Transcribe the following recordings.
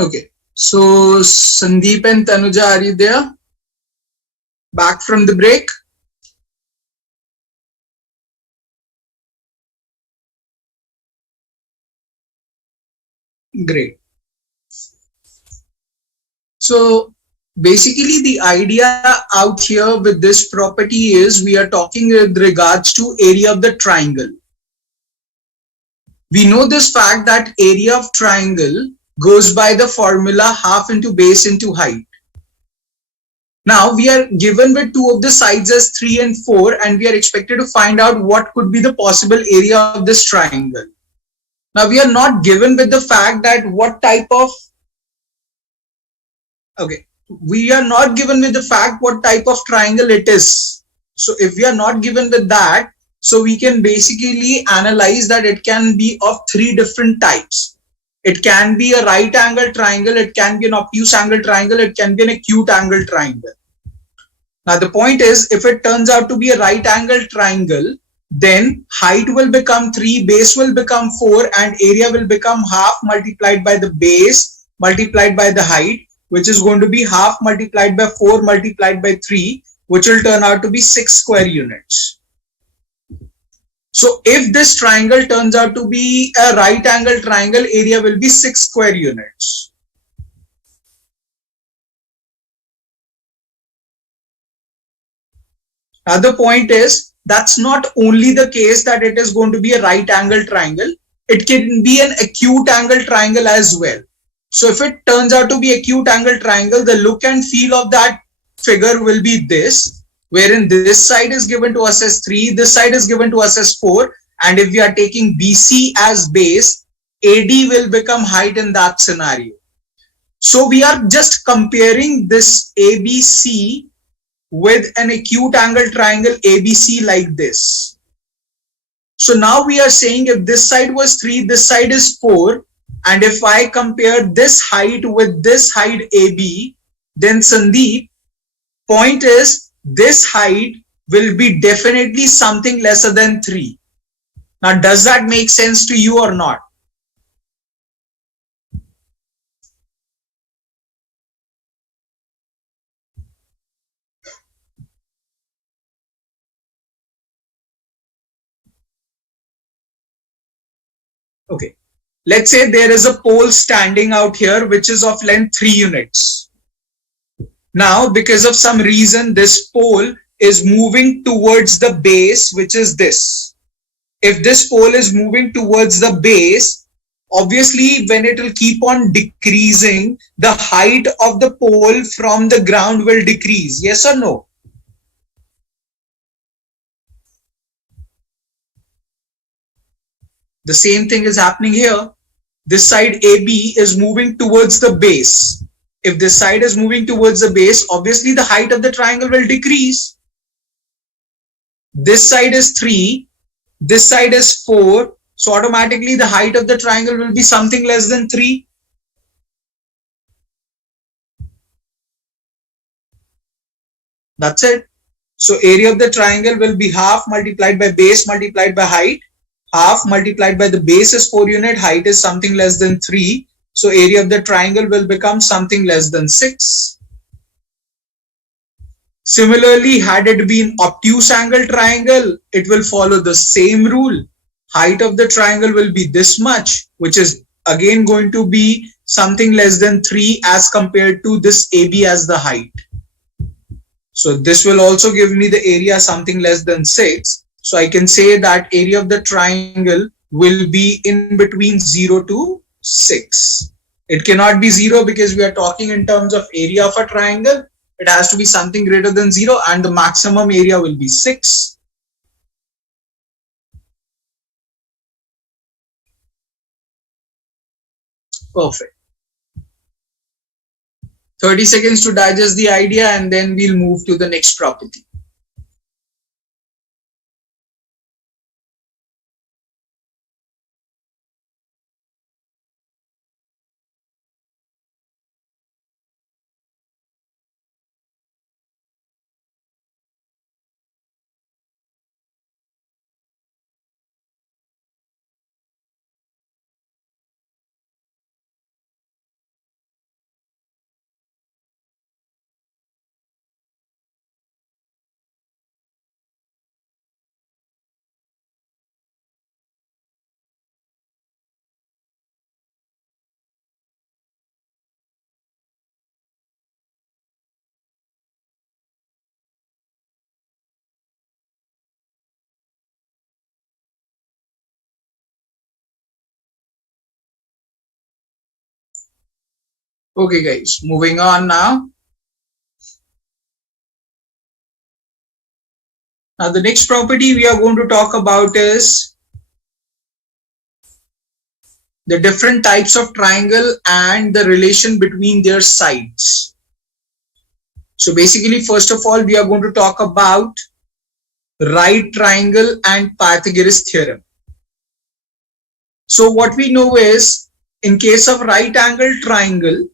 Okay. So Sandeep and Tanuja, are you there? Back from the break? Great. So basically the idea out here with this property is we are talking with regards to area of the triangle. We know this fact that area of triangle goes by the formula half into base into height. Now we are given with two of the sides as 3 and 4 and we are expected to find out what could be the possible area of this triangle. Now we are not given with the fact that what type of, okay, we are not given with the fact what type of triangle it is. So if we are not given with that, so we can basically analyze that it can be of three different types. It can be a right angle triangle, it can be an obtuse angle triangle, it can be an acute angle triangle. Now the point is, if it turns out to be a right angle triangle, then height will become 3, base will become 4, and area will become half multiplied by the base multiplied by the height, which is going to be half multiplied by 4 multiplied by 3, which will turn out to be 6 square units. So if this triangle turns out to be a right angle triangle, area will be 6 square units. Other point is, that's not only the case that it is going to be a right angle triangle, it can be an acute angle triangle as well. So if it turns out to be acute angle triangle, the look and feel of that figure will be this, wherein this side is given to us as 3, this side is given to us as 4, and if we are taking BC as base, AD will become height in that scenario. So we are just comparing this ABC with an acute angle triangle ABC like this. So now we are saying if this side was 3, this side is 4, and if I compare this height with this height AB, then Sandeep, point is this height will be definitely something lesser than 3. Now does that make sense to you or not? Okay. Let's say there is a pole standing out here which is of length 3 units. Now, because of some reason, this pole is moving towards the base, which is this. If this pole is moving towards the base, obviously when it will keep on decreasing, the height of the pole from the ground will decrease. Yes or no? The same thing is happening here. This side AB is moving towards the base. If this side is moving towards the base, obviously the height of the triangle will decrease. This side is 3, this side is 4, so automatically the height of the triangle will be something less than 3. That's it. So area of the triangle will be half multiplied by base multiplied by height. Half multiplied by the base is 4 unit, height is something less than 3. So area of the triangle will become something less than 6. Similarly, had it been obtuse angle triangle, it will follow the same rule. Height of the triangle will be this much, which is again going to be something less than 3 as compared to this AB as the height. So this will also give me the area something less than 6. So I can say that area of the triangle will be in between 0 to 6. It cannot be 0 because we are talking in terms of area of a triangle. It has to be something greater than 0 and the maximum area will be 6. Perfect. 30 seconds to digest the idea and then we'll move to the next property. Okay guys, moving on now. Now the next property we are going to talk about is the different types of triangle and the relation between their sides. So basically, first of all, we are going to talk about right triangle and Pythagoras theorem. So what we know is, in case of right angle triangle,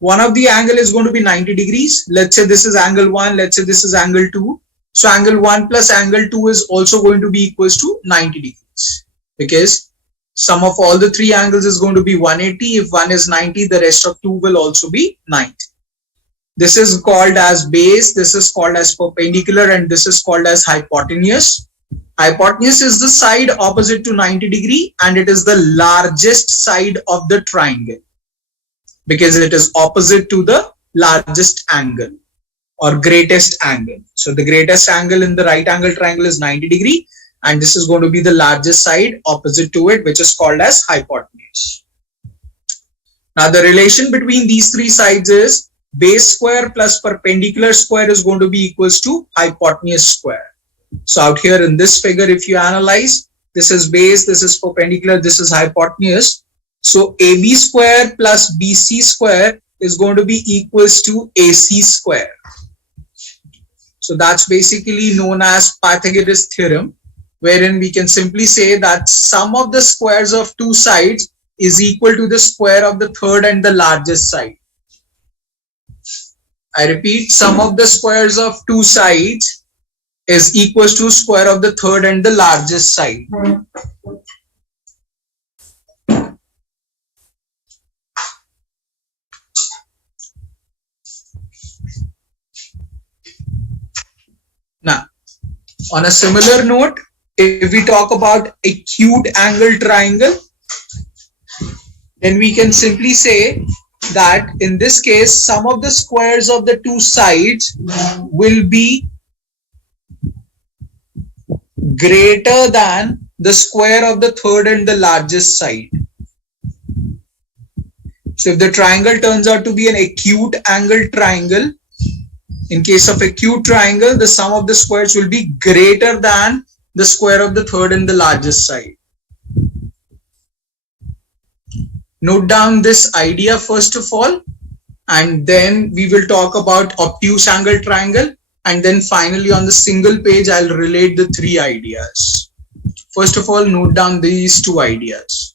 one of the angle is going to be 90 degrees. Let's say this is angle 1, let's say this is angle 2. So angle 1 plus angle 2 is also going to be equals to 90 degrees, because sum of all the three angles is going to be 180. If one is 90, the rest of two will also be 90. This is called as base, this is called as perpendicular, and this is called as hypotenuse. Hypotenuse is the side opposite to 90 degree, and it is the largest side of the triangle because it is opposite to the largest angle or greatest angle. So the greatest angle in the right angle triangle is 90 degree, and this is going to be the largest side opposite to it, which is called as hypotenuse. Now the relation between these three sides is base square plus perpendicular square is going to be equals to hypotenuse square. So out here in this figure, if you analyze, this is base, this is perpendicular, this is hypotenuse. So AB square plus BC square is going to be equals to AC square. So that's basically known as Pythagoras theorem, wherein we can simply say that sum of the squares of two sides is equal to the square of the third and the largest side. I repeat, sum of the squares of two sides is equals to square of the third and the largest side. Now, on a similar note, if we talk about acute angle triangle, then we can simply say that in this case, sum of the squares of the two sides will be greater than the square of the third and the largest side. So if the triangle turns out to be an acute angle triangle, in case of acute triangle, the sum of the squares will be greater than the square of the third and the largest side. Note down this idea first of all, and then we will talk about obtuse angle triangle, and then finally on the single page I'll relate the three ideas. First of all, note down these two ideas.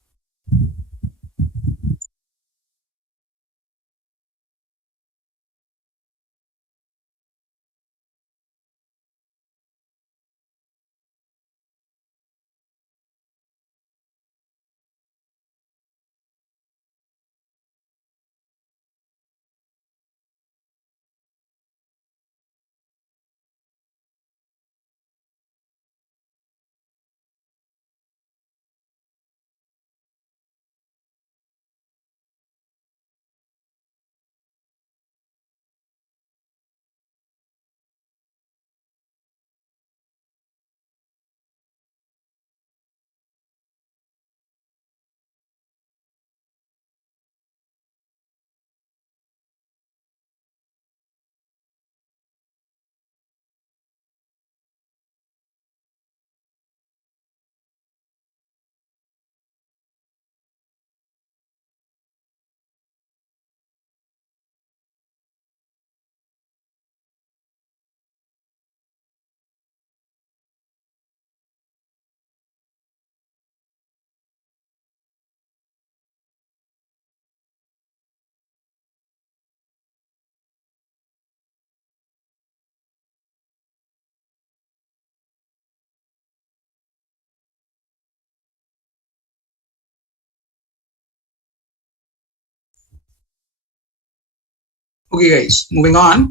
Okay guys, moving on.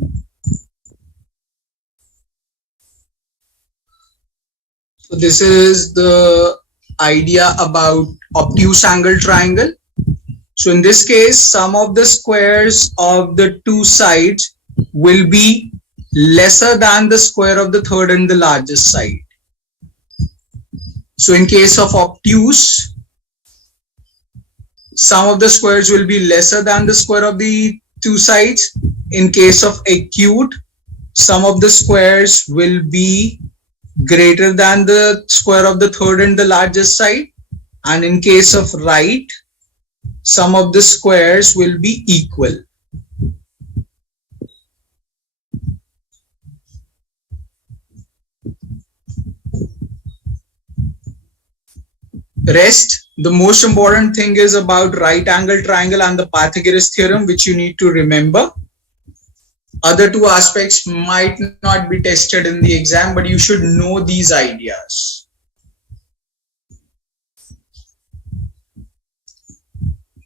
So this is the idea about obtuse angle triangle. So in this case, sum of the squares of the two sides will be lesser than the square of the third and the largest side. So in case of obtuse, sum of the squares will be lesser than the square of the two sides. In case of acute, sum of the squares will be greater than the square of the third and the largest side. And in case of right, sum of the squares will be equal. Rest, the most important thing is about right angle triangle and the Pythagoras theorem, which you need to remember. Other two aspects might not be tested in the exam, but you should know these ideas.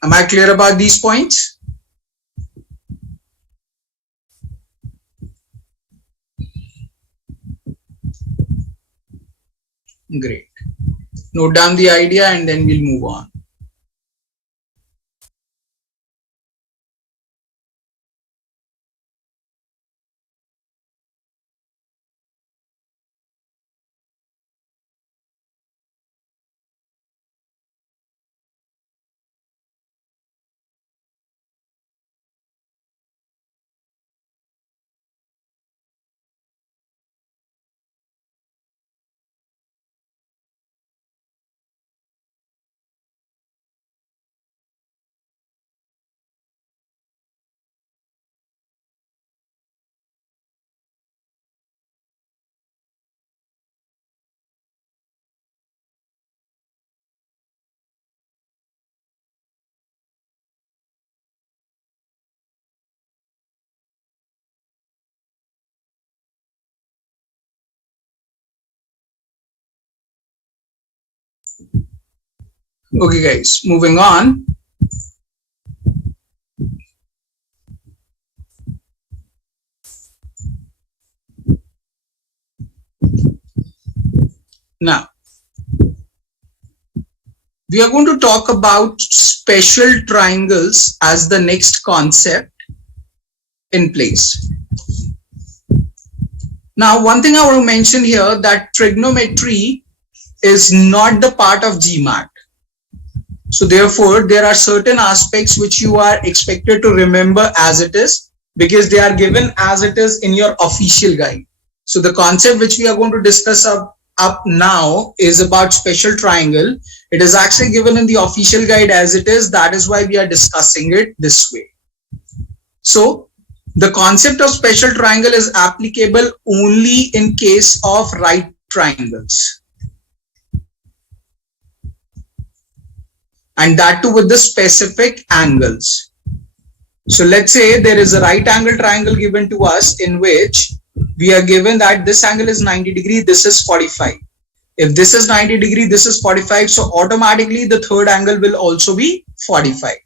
Am I clear about these points? Great. Note down the idea and then we'll move on. Okay guys, moving on. Now, we are going to talk about special triangles as the next concept in place. Now, one thing I want to mention here, that trigonometry is not the part of GMAT. So therefore, there are certain aspects which you are expected to remember as it is, because they are given as it is in your official guide. So the concept which we are going to discuss up now is about special triangle. It is actually given in the official guide as it is. That is why we are discussing it this way. So the concept of special triangle is applicable only in case of right triangles, and that too with the specific angles. So let's say there is a right angle triangle given to us in which we are given that this angle is 90 degree, this is 45. If this is 90 degree, this is 45. So automatically the third angle will also be 45.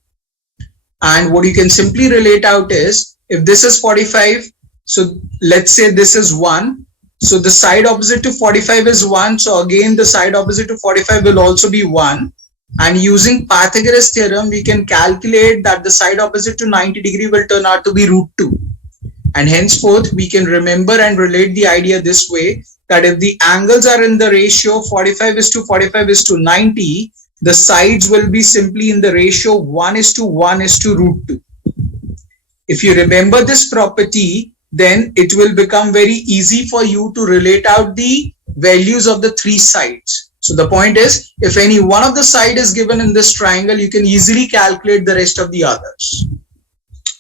And what you can simply relate out is, if this is 45, so let's say this is 1. So the side opposite to 45 is 1. So again, the side opposite to 45 will also be 1. And using Pythagoras theorem, we can calculate that the side opposite to 90 degree will turn out to be √2. And henceforth, we can remember and relate the idea this way, that if the angles are in the ratio 45 is to 45 is to 90, the sides will be simply in the ratio 1 is to 1 is to √2. If you remember this property, then it will become very easy for you to relate out the values of the three sides. So the point is, if any one of the side is given in this triangle, you can easily calculate the rest of the others.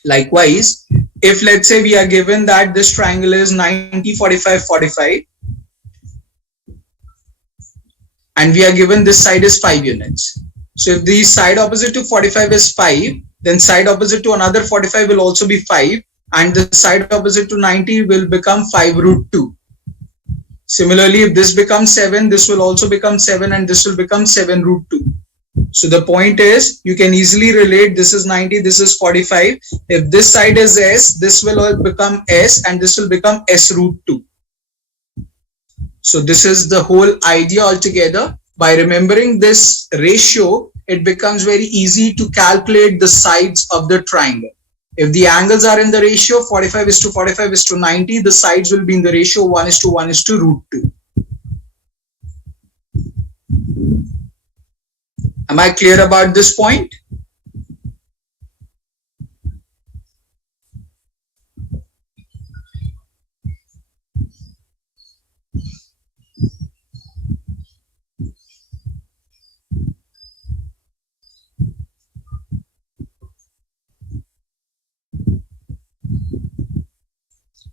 Likewise, if let's say we are given that this triangle is 90, 45, 45, and we are given this side is 5 units. So if the side opposite to 45 is 5, then side opposite to another 45 will also be 5, and the side opposite to 90 will become 5 √2. Similarly, if this becomes 7, this will also become 7, and this will become 7 √2. So the point is, you can easily relate, this is 90, this is 45. If this side is S, this will become S, and this will become S √2. So this is the whole idea altogether. By remembering this ratio, it becomes very easy to calculate the sides of the triangle. If the angles are in the ratio 45 is to 45 is to 90, the sides will be in the ratio 1 is to 1 is to √2. Am I clear about this point?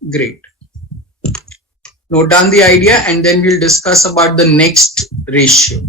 Great. Note down the idea and then we'll discuss about the next ratio.